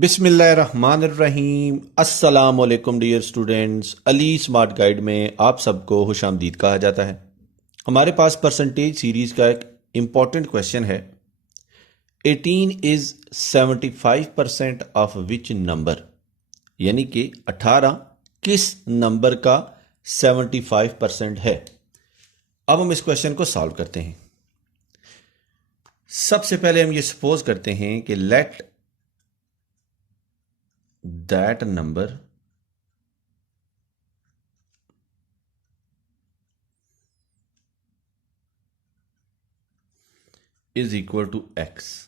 बिस्मिल्लाहिर्रहमानिर्रहीम। अस्सलाम वालेकुम dear students. Ali smart guide में आप सबको खुशामदीद कहा जाता है। हमारे पास परसेंटेज सीरीज का एक इम्पॉर्टेंट क्वेश्चन है। 18 इज 75% ऑफ विच नंबर, यानी कि 18 किस नंबर का 75% है। अब हम इस क्वेश्चन को सॉल्व करते हैं। सबसे पहले हम ये सपोज करते हैं कि late that number is equal to x।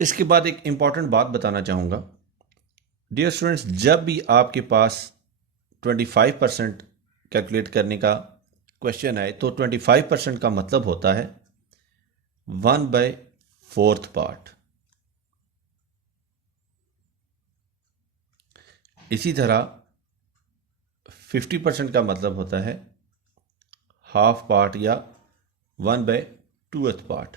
इसके बाद एक इंपॉर्टेंट बात बताना चाहूंगा डियर स्टूडेंट्स, जब भी आपके पास 25% कैलकुलेट करने का क्वेश्चन आए तो 25% का मतलब होता है 1/4 पार्ट। इसी तरह 50% का मतलब होता है हाफ पार्ट या 1/2 पार्ट।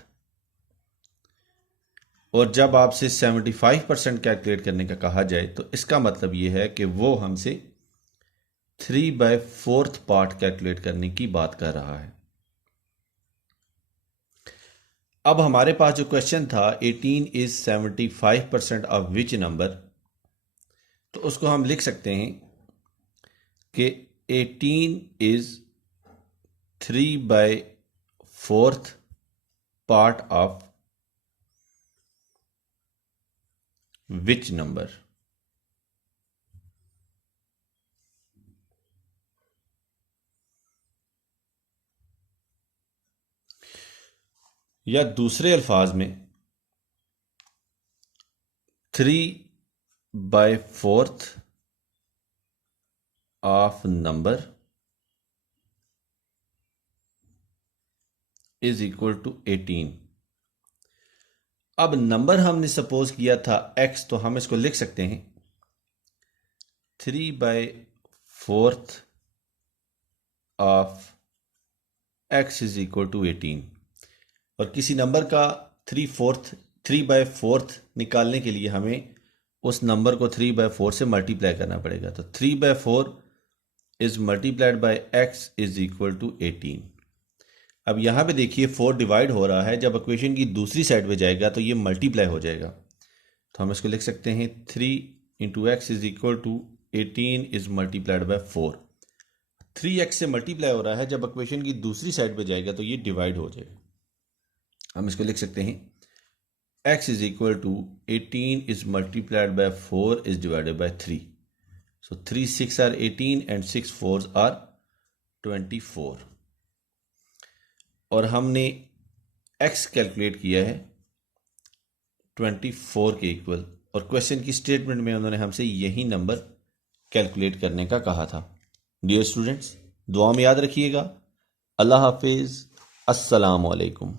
और जब आपसे 75% कैलकुलेट करने का कहा जाए तो इसका मतलब यह है कि वो हमसे 3/4 पार्ट कैलकुलेट करने की बात कर रहा है। अब हमारे पास जो क्वेश्चन था 18 इज 75% ऑफ विच नंबर, तो उसको हम लिख सकते हैं कि 18 is 3/4 part of which number. या दूसरे अल्फाज में 3/4 of number is equal to 18। अब नंबर हमने सपोज किया था x, तो हम इसको लिख सकते हैं 3/4 of x is equal to 18। और किसी नंबर का 3/4 निकालने के लिए हमें उस नंबर को 3/4 से मल्टीप्लाई करना पड़ेगा। तो 3/4 is multiplied by x is equal to 18। अब यहां पे देखिए 4 डिवाइड हो रहा है, जब इक्वेशन की दूसरी साइड पे जाएगा तो ये मल्टीप्लाई हो जाएगा। तो हम इसको लिख सकते हैं 3 into x is equal to 18 is multiplied by 4। 3x से मल्टीप्लाई हो रहा है, जब इक्वेशन की दूसरी साइड पे जाएगा तो ये डिवाइड हो जाएगा। हम इसको लिख सकते हैं x is equal to 18 is multiplied by 4 is divided by 3। So 3 6 are 18 and 6 4 are 24। और हमने x कैलकुलेट किया है 24 के इक्वल, और क्वेश्चन की स्टेटमेंट में उन्होंने हमसे यही नंबर कैलकुलेट करने का कहा था। डियर स्टूडेंट्स, दुआ में याद रखिएगा। अल्लाह हाफिज़। अस्सलाम वालेकुम।